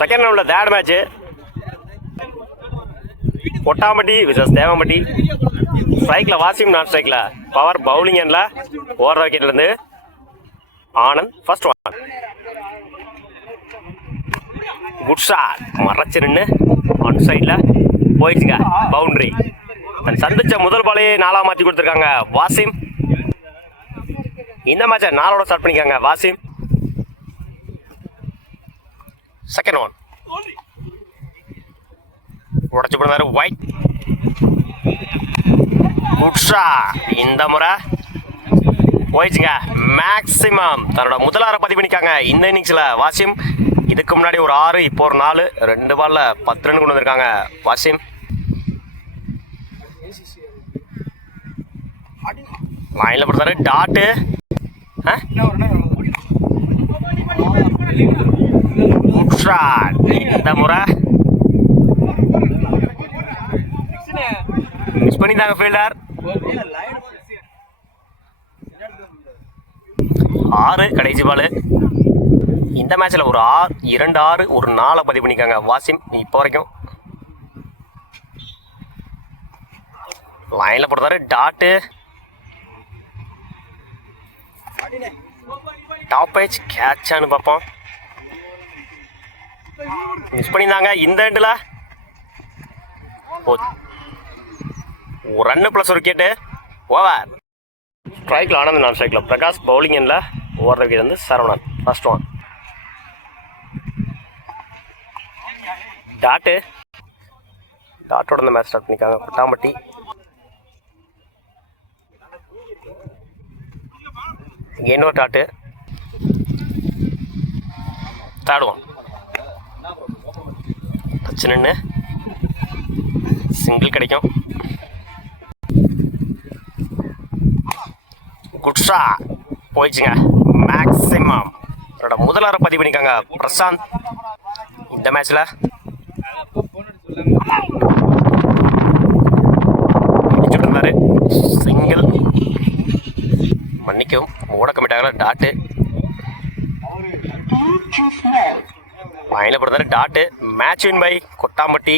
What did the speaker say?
Second ரவுண்ட்ல third match Kottampatti versus Devampatti. ஸ்ட்ரைக்ல Wasim, non ஸ்ட்ரைக்ல பவர். பவுலிங் எண்ட்ல ஓவர் விக்கெட்ல இருந்து Anand. First one good shot, மறைச்சு நின்று ஆன் சைட்ல போயிடுச்சுங்க, பவுண்டரி. சந்திச்ச முதல் பாலையே 4 மாற்றி கொடுத்துருக்காங்க வாசிம். இந்த மேட்சை 4 ஸ்டார்ட் பண்ணிக்காங்க வாசிம். செகண்ட் ஒன் உடச்சு போனாரு ஒயிட். குட் ஷாட், இந்த முறை போயிடுச்சுங்க மேக்சிமம். தன்னோட முதலாரை பதிவு பண்ணிக்காங்க இந்த இன்னிங்ஸ்ல வாசிம். இதுக்கு முன்னாடி ஒரு 6, இப்போ ஒரு 4, 2 பால்ல 10 ரன் கொண்டு வந்திருக்காங்க வாசிம். லைன்ல போடுறாரு டாட்டு. குட் ஷாட், இந்த முறை மிஸ் பண்ணிட்டாங்க ஃபீல்டர். 6 கடைசி பால். இந்த மேட்ச்ல ஒரு 2 6 ஒரு 4 பதிவு பண்ணிக்காங்க வாசிம் இப்போ வரைக்கும். லைன்ல போடுறாரு டாட்டு. டாப் ஏஜ் கேட்சான்னு பார்ப்போம். மிஸ் பண்ணியிருந்தாங்க இந்த எண்டில். ஒரு ரன்னு ப்ளஸ் ஒரு விக்கெட்டு. ஓவர். ஸ்ட்ரைக்கில் ஆனந்த், நான் ஸ்ட்ரைக்கில் பிரகாஷ். பவுலிங் எண்ணில் ஓவர் விக்கெட் வந்து சரவணன். First one dot. டாட்டோட இந்த மேட்ச் ஸ்டார்ட் பண்ணிக்காங்க கொட்டாம்பட்டி. இன்னொரு டாட்டு. தேர்ட் ஒன் டச்சு நின்று சிங்கிள் கிடைக்கும். குட் ஷாட் போயிடுச்சுங்க மேக்சிமம். அவரோட முதலாரை பதிவு பண்ணிக்காங்க பிரசாந்த் இந்த மேட்ச்ல. முடிச்சுட்டு சிங்கிள், மன்னிக்கவும் ஓட கமிட்டாங்களா டாட்டு. வாயில போடுறாரு டாட்டு. Match win by Kottampatti.